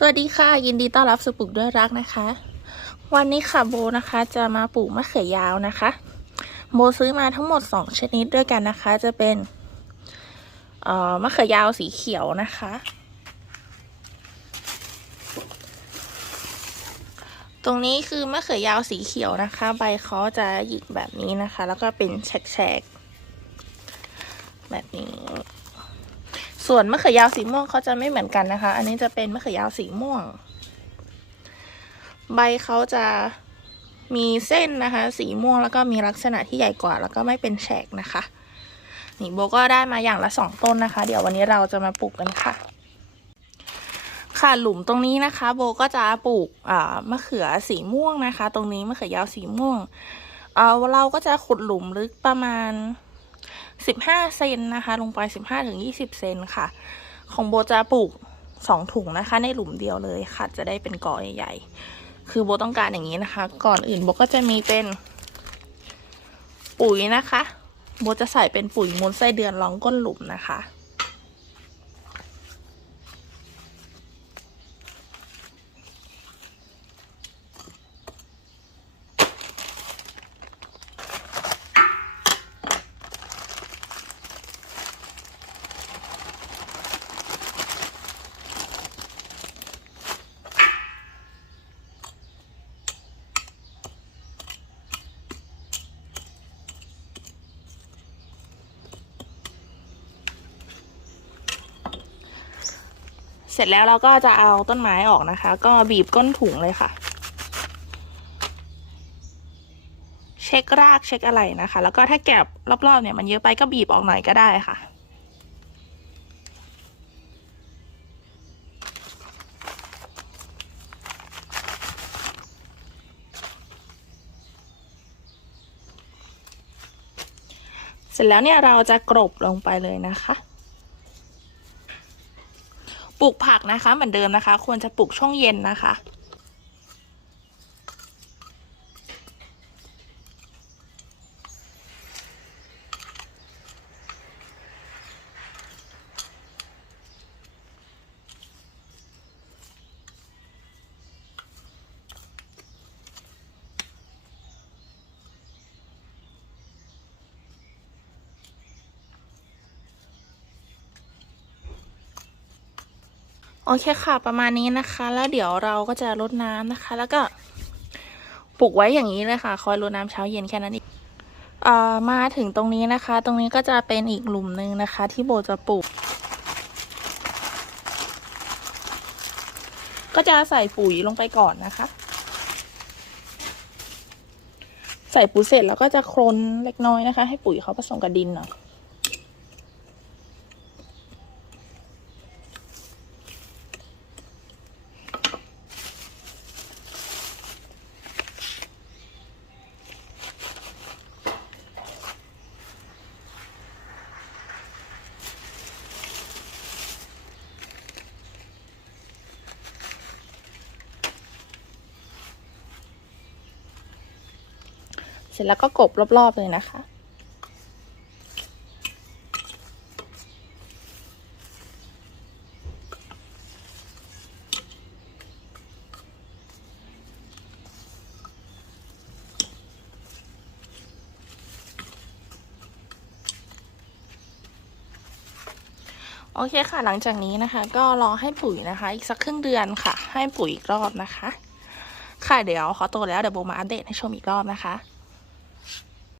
สวัสดีค่ะ ยินดีต้อนรับสู่ปลูกด้วยรักนะคะ วันนี้ค่ะโบนะคะจะมาปลูกมะเขือยาวนะคะ โบซื้อมาทั้งหมด 2 ชนิดด้วยกันนะคะ จะเป็นเอ่อมะเขือยาวสีเขียวนะคะ ตรงนี้คือมะเขือยาวสีเขียวนะคะ ใบเขาจะหยิกแบบนี้นะคะ แล้วก็เป็นแฉกๆแบบนี้ ส่วนมะเขือยาวสีม่วงเขาจะไม่เหมือนกันนะคะ อันนี้จะเป็นมะเขือยาวสีม่วง ใบเขาจะมีเส้นนะคะ สีม่วงแล้วก็มีลักษณะที่ใหญ่กว่า แล้วก็ไม่เป็นแฉกนะคะ นี่โบก็ได้มาอย่างละสองต้นนะคะ เดี๋ยววันนี้เราจะมาปลูกกันค่ะ ค่ะหลุมตรงนี้นะคะ โบก็จะปลูกอ่ามะเขือสีม่วงนะคะ ตรงนี้มะเขือยาวสีม่วงเเราก็จะขุดหลุมลึกประมาณ สิบห้าเซนนะคะ ลงไปสิบห้าถึงยี่สิบเซนค่ะ ของโบจะปลูกสองถุงนะคะ ในหลุมเดียวเลยค่ะ จะได้เป็นกอใหญ่ๆ คือโบต้องการอย่างนี้นะคะ ก่อนอื่นโบก็จะมีเป็น ปุ๋ยนะคะ โบจะใส่เป็นปุ๋ยมูลไส้เดือนรองก้นหลุมนะคะ สร็จแล้วเราก็จะเอาต้นไม้ออกนะคะ ก็บีบก้นถุงเลยค่ะ เช็ครากเช็คอะไรนะคะ แล้วก็ถ้าแกบรอบๆเนี่ยมันเยอะไปก็บีบออกหน่อยก็ได้ค่ะเสร็จแล้วเนี่ยเราจะกรบลงไปเลยนะคะ ปลูกผักนะคะเหมือนเดิมนะคะ ควรจะปลูกช่วงเย็นนะคะ โอเคค่ะประมาณนี้นะคะ แล้วเดี๋ยวเราก็จะรดน้ำนะคะ แล้วก็ปลูกไว้อย่างนี้เลยค่ะ คอยรดน้ำเช้าเย็นแค่นั้นเองเอ่อมาถึงตรงนี้นะคะ ตรงนี้ก็จะเป็นอีกหลุมหนึ่งนะคะ ที่โบจะปลูก ก็จะใส่ปุ๋ยลงไปก่อนนะคะ ใส่ปุ๋ยเสร็จแล้วก็จะโคลนเล็กน้อยนะคะ ให้ปุ๋ยเขาผสมกับดินหน่อย ร็จแล้วก็กบรอบๆเลยนะคะ โอเคค่ะหลังจากนี้นะคะ ก็รอให้ปุ๋ยนะคะ อีกสักครึ่งเดือนค่ะ ให้ปุ๋ยอีกรอบนะคะค่ะเดี๋ยวขอตัวแล้วเดี๋ยวโบมาอัปเดตให้ชมอีกรอบนะคะ